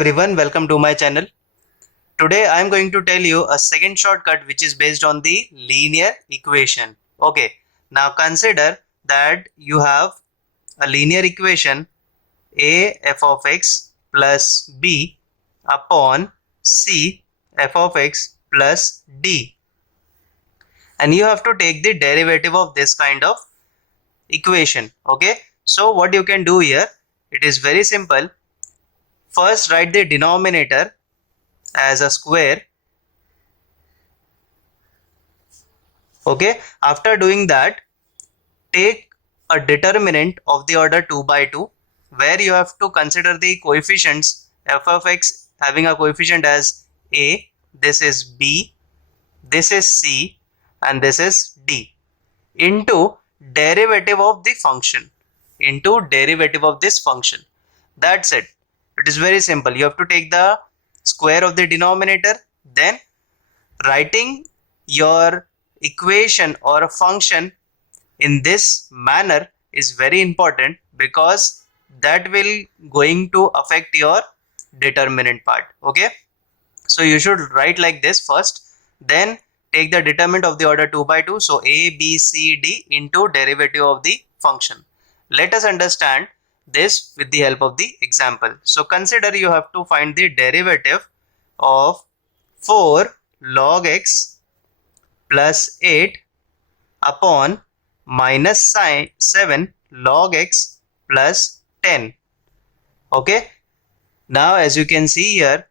everyone, welcome to my channel. Today I am going to tell you a second shortcut which is based on the linear equation. Okay, now consider that you have a linear equation a f of x plus b upon c f of x plus d, and you have to take the derivative of this kind of equation. Okay, so what you can do here, it is very simple. First write the denominator as a square. Okay, after doing that, take a determinant of the order 2 by 2 where you have to consider the coefficients f of x having a coefficient as a, this is b, this is c, and this is d, into derivative of the function, into derivative of this function. That's it. It is very simple. You have to take the square of the denominator, then writing your equation or a function in this manner is very important, because that will going to affect your determinant part. Okay, so you should write like this first, then take the determinant of the order 2 by 2, so a, b, c, d into derivative of the function. Let us understand this with the help of the example. So consider you have to find the derivative of 4 log x plus 8 upon minus 7 log x plus 10. Okay, now as you can see here,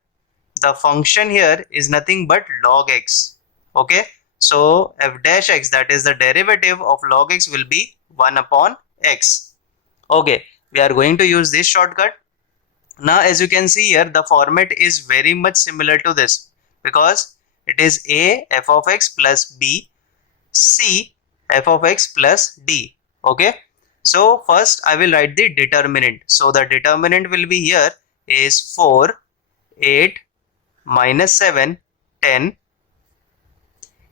the function here is nothing but log x. Okay, so f dash x, that is the derivative of log x, will be 1 upon x. Okay, we are going to use this shortcut. Now as you can see here, the format is very much similar to this, because it is a f of x plus b, c f of x plus d. Okay, so first I will write the determinant. So the determinant will be here is 4, 8, minus 7, 10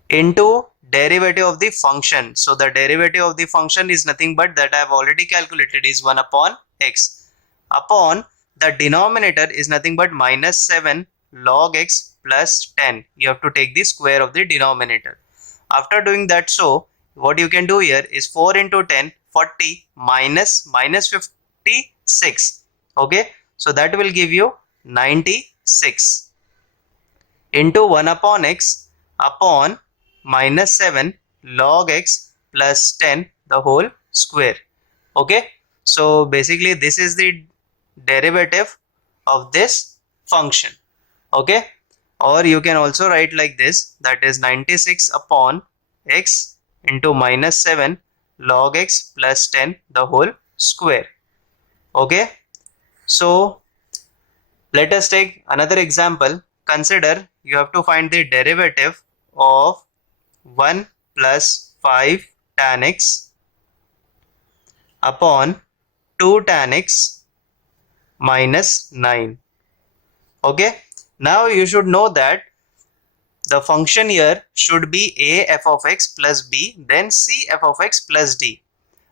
into derivative of the function. So the derivative of the function is nothing but that I have already calculated, is 1 upon x, upon the denominator is nothing but minus 7 log x plus 10. You have to take the square of the denominator. After doing that, so what you can do here is 4 into 10, 40, minus 56. Okay, so that will give you 96 into 1 upon x upon minus 7 log x plus 10 the whole square. Okay, so basically this is the derivative of this function. Okay, or you can also write like this, that is 96 upon x into minus 7 log x plus 10 the whole square. Okay, so let us take another example. Consider you have to find the derivative of 1 plus 5 tan x upon 2 tan x minus 9. Okay, now you should know that the function here should be a f of x plus b, then c f of x plus d.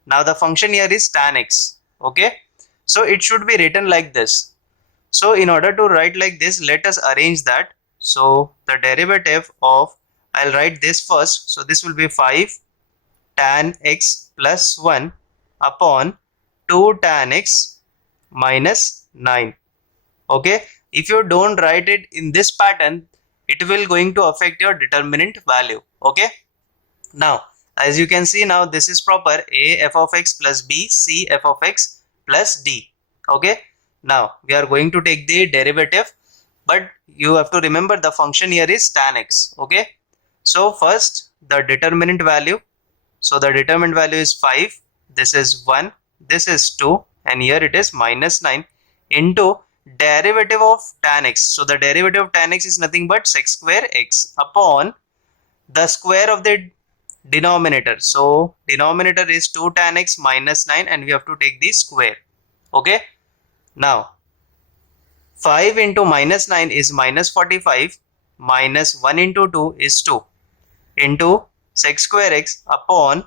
Now the function here is tan x. Okay, so it should be written like this. So in order to write like this, let us arrange that. So the derivative of, I'll write this first. So this will be 5 tan x plus 1 upon 2 tan x minus 9. Okay, if you don't write it in this pattern, it will going to affect your determinant value. Okay, now as you can see, now this is proper a f of x plus b, c f of x plus d. Okay, now we are going to take the derivative, but you have to remember the function here is tan x. Okay, so first the determinant value, so the determinant value is 5, this is 1, this is 2, and here it is minus 9 into derivative of tan x. So the derivative of tan x is nothing but sec square x upon the square of the denominator. So denominator is 2 tan x minus 9, and we have to take the square. Okay, now 5 into minus 9 is minus 45, minus 1 into 2 is 2 into sec square x upon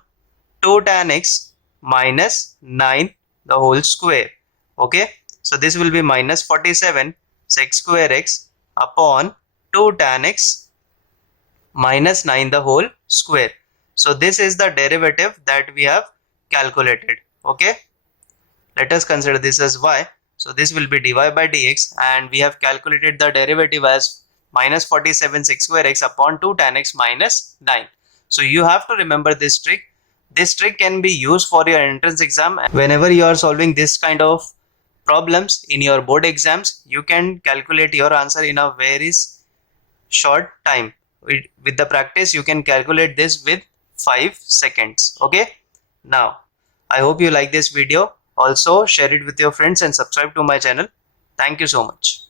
2 tan x minus 9 the whole square. Okay, so this will be minus 47 sec square x upon 2 tan x minus 9 the whole square. So this is the derivative that we have calculated. Okay, let us consider this as y. So this will be dy by dx, and we have calculated the derivative as minus 47 sec square x upon 2 tan x minus 9. So you have to remember this trick. This trick can be used for your entrance exam. Whenever you are solving this kind of problems in your board exams, you can calculate your answer in a very short time. With the practice, you can calculate this with 5 seconds. Okay, now I hope you like this video. Also share it with your friends and subscribe to my channel. Thank you so much.